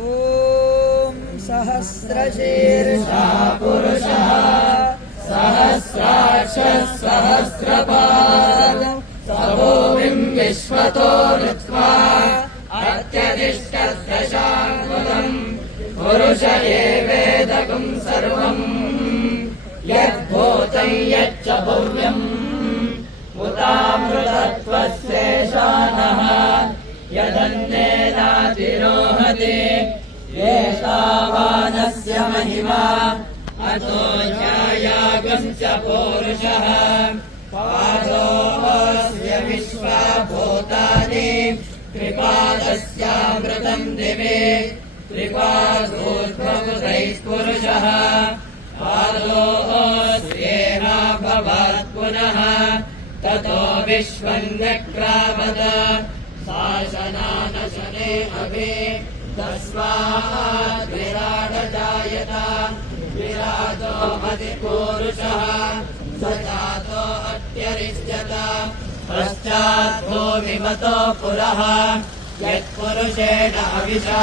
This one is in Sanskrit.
ओम सहस्रशीर्षः पुरुषः सहस्राक्षः सहस्रपाद सभूमिं विश्वतो ऋत्वा अत्यतिष्ठद्दशाङ्गुलम् पुरुष एवेदकं सर्वम् यद्भूतं यच्च भव्यम् उतामृतत्वस्येषानः यदन्नेनातिरोहति एतावानस्य महिमा अतो ज्ञायागश्च पौरुषः पादोऽस्य विश्वभूतानि त्रिपादस्यामृतम् दिवे त्रिपादोर्ध्वैः पुरुषः पादोऽस्येह भवात् पुनः ततो विश्वम् व्यक्रामद शासनानशने अभि तस्मात् विराट जायत विराटो अधिपूरुषः स जातो अत्यरिष्यत पश्चात् भूमिमतो पुरः यत्पुरुषेण अविशा